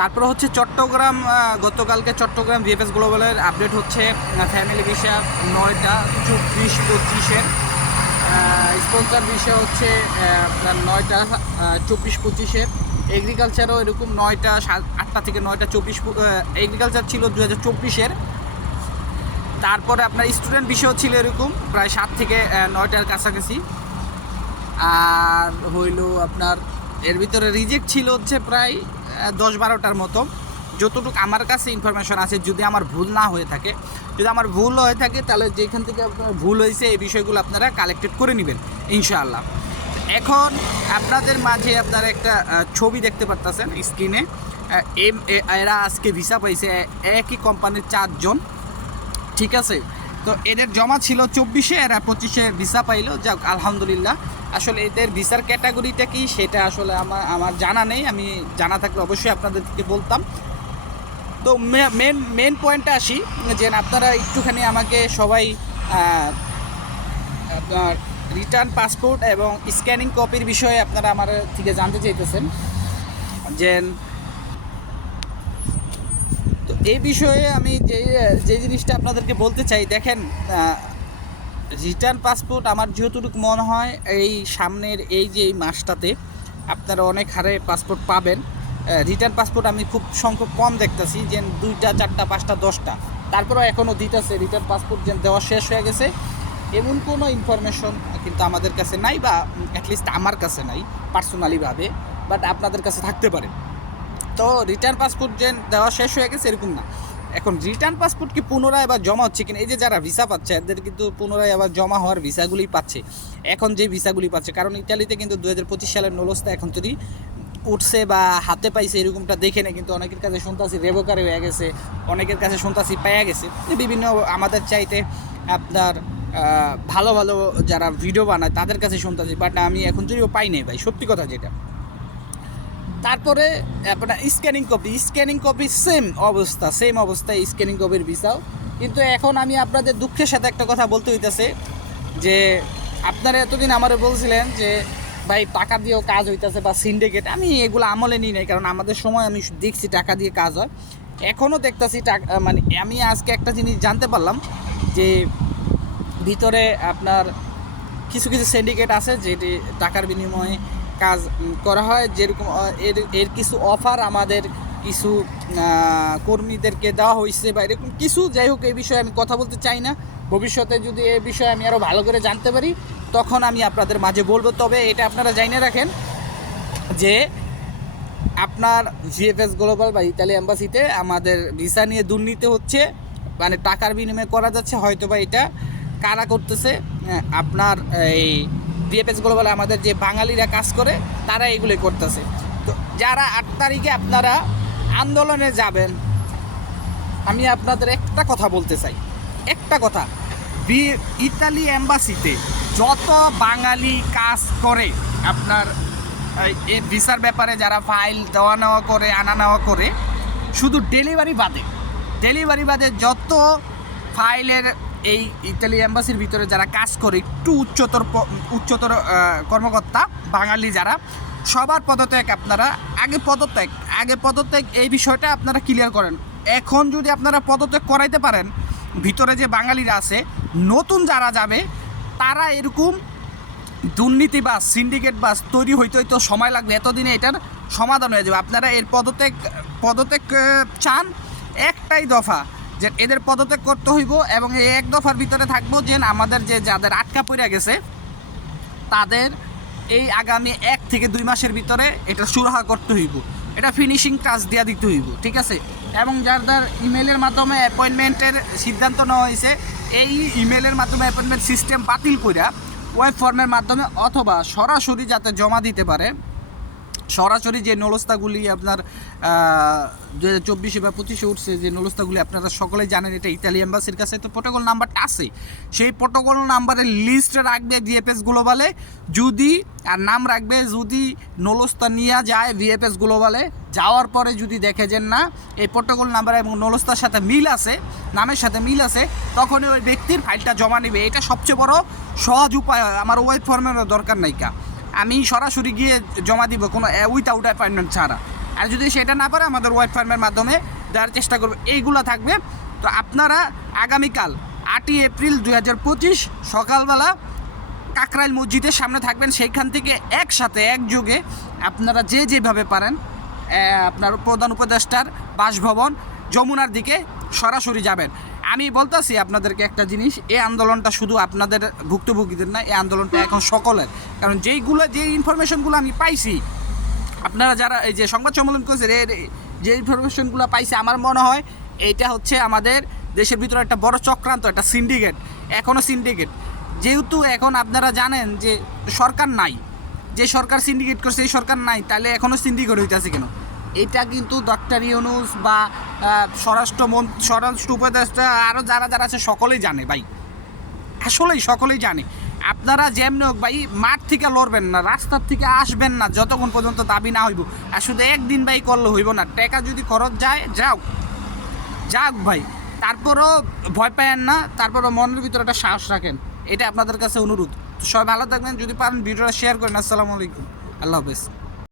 তারপর হচ্ছে চট্টগ্রাম, গতকালকে চট্টগ্রাম ভিএফএস গ্লোবালের আপডেট হচ্ছে ফ্যামিলি ভিসা 9টা 24-25-এর, স্পন্সর ভিসা হচ্ছে আপনার 9টা 24-25-এর, এগ্রিকালচারও এরকম 9টা 8টা থেকে 9টা 24, এগ্রিকালচার ছিল 2024-এর। তারপরে আপনার স্টুডেন্ট বিষয় ছিল এরকম প্রায় 7 থেকে 9টার কাছাকাছি। আর হইল আপনার এর ভিতরে রিজেক্ট ছিল হচ্ছে প্রায় 10-12টার মতো, যতটুকু আমার কাছে ইনফরমেশন আছে। যদি আমার ভুল না হয়ে থাকে, যদি আমার ভুল হয়ে থাকে তাহলে যেখান থেকে আপনার ভুল হয়েছে এই বিষয়গুলো আপনারা কালেক্টেড করে নেবেন ইনশাআল্লাহ। এখন আপনাদের মাঝে আপনারা একটা ছবি দেখতে পারতেছেন স্ক্রিনে। এরা আজকে ভিসা পাইছে, একই কোম্পানির 4 জন, ঠিক আছে। তো এদের জমা ছিল 24-এ, এরা 25-এ ভিসা পাইলো, যাক আলহামদুলিল্লাহ। আসলে এদের ভিসার ক্যাটাগরিটা কি সেটা আসলে আমার জানা নেই, আমি জানা থাকলে অবশ্যই আপনাদেরকে বলতাম। তো মেন পয়েন্টে আসি, যে আপনারা একটুখানি আমাকে সবাই আপনার রিটার্ন পাসপোর্ট এবং স্ক্যানিং কপির বিষয়ে আপনারা আমার থেকে জানতে চাইতেছেন। যে তো এই বিষয়ে আমি যে জিনিসটা আপনাদেরকে বলতে চাই, দেখেন রিটার্ন পাসপোর্ট আমার যতটুকু মনে হয় এই সামনের এই যে এই মাসটাতে আপনারা অনেক হারে পাসপোর্ট পাবেন। রিটার্ন পাসপোর্ট আমি খুব সংখ্যক কম দেখতেছি, যে 2টা 4টা 5টা 10টা, তারপরেও এখনও দিতেছে। রিটার্ন পাসপোর্ট যে দেওয়া শেষ হয়ে গেছে এমন কোনো ইনফরমেশন কিন্তু আমাদের কাছে নাই, বা অ্যাটলিস্ট আমার কাছে নাই পার্সোনালিভাবে, বাট আপনাদের কাছে থাকতে পারে। তো রিটার্ন পাসপোর্ট যে দেওয়া শেষ হয়ে গেছে এরকম না। এখন রিটার্ন পাসপোর্ট কি পুনরায় আবার জমা হচ্ছে কিনা, এই যে যারা ভিসা পাচ্ছে এদের কিন্তু পুনরায় আবার জমা হওয়ার ভিসাগুলি পাচ্ছে, এখন যে ভিসাগুলি পাচ্ছে। কারণ ইটালিতে কিন্তু 2025 সালের নলস্তা এখন যদি উঠছে বা হাতে পাইছে এরকমটা দেখে না, কিন্তু অনেকের কাছে শুনতাছি রেভোকারে হয়ে গেছে, অনেকের কাছে শুনতাছি পেয়ে গেছে। বিভিন্ন আমাদের চাইতে আপনার ভালো ভালো যারা ভিডিও বানায় তাদের কাছে শুনতাছি, বাট আমি এখন যদিও পাই নাই ভাই, সত্যি কথা যেটা। তারপরে আপনার স্ক্যানিং কপি সেম অবস্থা স্ক্যানিং কপির ভিসাও। কিন্তু এখন আমি আপনাদের দুঃখের সাথে একটা কথা বলতে হইতেছে, যে আপনারা এতদিন আমারে বলছিলেন যে ভাই টাকা দিয়েও কাজ হইতেছে বা সিন্ডিকেট, আমি এগুলো আমলে নিই নাই, কারণ আমাদের সময় আমি দেখছি টাকা দিয়ে কাজ হয়, এখনও দেখতেছি টাকা। মানে আমি আজকে একটা জিনিস জানতে পারলাম যে ভিতরে আপনার কিছু সিন্ডিকেট আছে যেটি টাকার বিনিময়ে কাজ করা হয়। যেরকম এর কিছু অফার আমাদের কিছু কর্মীদেরকে দেওয়া হয়েছে বা এরকম কিছু, যাই হোক এই বিষয়ে আমি কথা বলতে চাই না। ভবিষ্যতে যদি এই বিষয়ে আমি আরও ভালো করে জানতে পারি তখন আমি আপনাদের মাঝে বলবো। তবে এটা আপনারা জানিয়ে রাখেন যে আপনার ভিএফএস গ্লোবাল বা ইতালি এম্বাসিতে আমাদের ভিসা নিয়ে দুর্নীতি হচ্ছে, মানে টাকার বিনিময়ে করা যাচ্ছে। হয়তো বা এটা কারা করতেছে, আপনার এই ভিএফএস গ্লোবালে আমাদের যে বাঙালিরা কাজ করে তারা এগুলো করতেছে। তো যারা 8 তারিখে আপনারা আন্দোলনে যাবেন, আমি আপনাদের একটা কথা বলতে চাই, একটা কথা, ইতালি এম্বাসিতে যত বাঙালি কাজ করে আপনার এই ভিসার ব্যাপারে, যারা ফাইল দেওয়া নেওয়া করে আনা নেওয়া করে, শুধু ডেলিভারি বাদে যত ফাইলের এই ইতালি এম্বাসির ভিতরে যারা কাজ করে একটু উচ্চতর কর্মকর্তা বাঙালি যারা, সবার পদত্যাগ আপনারা আগে পদত্যাগ এই বিষয়টা আপনারা ক্লিয়ার করেন। এখন যদি আপনারা পদত্যাগ করাইতে পারেন, ভিতরে যে বাঙালিরা আছে নতুন যারা যাবে তারা এরকম দুর্নীতিবাজ সিন্ডিকেটবাজ তৈরি হইতে সময় লাগবে, এতদিনে এটার সমাধান হয়ে যাবে। আপনারা এর পদত্যাগ চান, একটাই দফা যে এদের পদত্যাগ করতে হইব, এবং এই এক দফার ভিতরে থাকবো যে আমাদের যাদের আটকা পড়ে গেছে তাদের এই আগামী 1 থেকে 2 মাসের ভিতরে এটা সুরাহা করতে হইব, এটা ফিনিশিং টাচ দিয়ে দিতে হইব, ঠিক আছে। এবং যার ইমেলের মাধ্যমে অ্যাপয়েন্টমেন্টের সিদ্ধান্ত নেওয়া হয়েছে, এই ইমেলের মাধ্যমে অ্যাপয়েন্টমেন্ট সিস্টেম বাতিল কইরা ওয়েব ফর্মের মাধ্যমে অথবা সরাসরি যাতে জমা দিতে পারে, সরাসরি যে নলস্তাগুলি আপনার 2024 বা 25-এ উঠছে, যে নলস্তাগুলি আপনারা সকলেই জানেন, এটা ইতালি এম্বাসির কাছে তো প্রোটোকল নাম্বারটা আছে, সেই প্রোটোকল নাম্বারের লিস্ট রাখবে ভিএফএস গ্লোবালে, যদি আর নাম রাখবে, যদি নলস্তা নিয়ে যায় ভিএফএস গ্লোবালে, যাওয়ার পরে যদি দেখে যে না এই প্রোটোকল নাম্বার এবং নলস্তার সাথে মিল আছে, নামের সাথে মিল আছে, তখনই ওই ব্যক্তির ফাইলটা জমা নেবে। এটা সবচেয়ে বড় সহজ উপায় হয়, আমার ওয়েব ফর্মের দরকার নাই, আমি সরাসরি গিয়ে জমা দিব কোনো উইথাউট অ্যাপয়েন্টমেন্ট ছাড়া। আর যদি সেটা না পারে আমাদের ওয়াইফ ফার্মের মাধ্যমে দেওয়ার চেষ্টা করবে। এইগুলো থাকবে। তো আপনারা আগামীকাল 8ই এপ্রিল 2025 সকালবেলা কাকরাইল মসজিদের সামনে থাকবেন। সেইখান থেকে একসাথে একযোগে আপনারা যে যেভাবে পারেন আপনার প্রধান উপদেষ্টার বাসভবন যমুনার দিকে সরাসরি যাবেন। আমি বলতেছি আপনাদেরকে একটা জিনিস, এই আন্দোলনটা শুধু আপনাদের ভুক্তভোগীদের না, এই আন্দোলনটা এখন সকলের। কারণ যে ইনফরমেশনগুলো আমি পাইছি, আপনারা যারা এই যে সংবাদ সম্মেলন করছে যে ইনফরমেশনগুলো পাইছে, আমার মনে হয় এইটা হচ্ছে আমাদের দেশের ভিতরে একটা বড় চক্রান্ত, একটা সিন্ডিকেট, এখনও সিন্ডিকেট। যেহেতু এখন আপনারা জানেন যে সরকার নাই, যে সরকার সিন্ডিকেট করছে এই সরকার নাই, তাহলে এখনও সিন্ডিকেট হইতেছে কেন? এটা কিন্তু ডক্টর ইউনূস বা স্বরাষ্ট্র উপদেষ্টা আরও যারা যারা আছে সকলেই জানে ভাই, আসলেই সকলেই জানে। আপনারা যেমনি হোক ভাই মাঠ থেকে লড়বেন না, রাস্তার থেকে আসবেন না যতক্ষণ পর্যন্ত দাবি না হইব। আর শুধু একদিন ভাই করলে হইব না, টাকা যদি খরচ যায় যাক ভাই, তারপরও ভয় পায়েন না, তারপরও মনের ভিতরে একটা সাহস রাখেন, এটা আপনাদের কাছে অনুরোধ। সবাই ভালো থাকবেন, যদি পারেন ভিডিওটা শেয়ার করেন। আসসালামু আলাইকুম, আল্লাহ হাফেজ।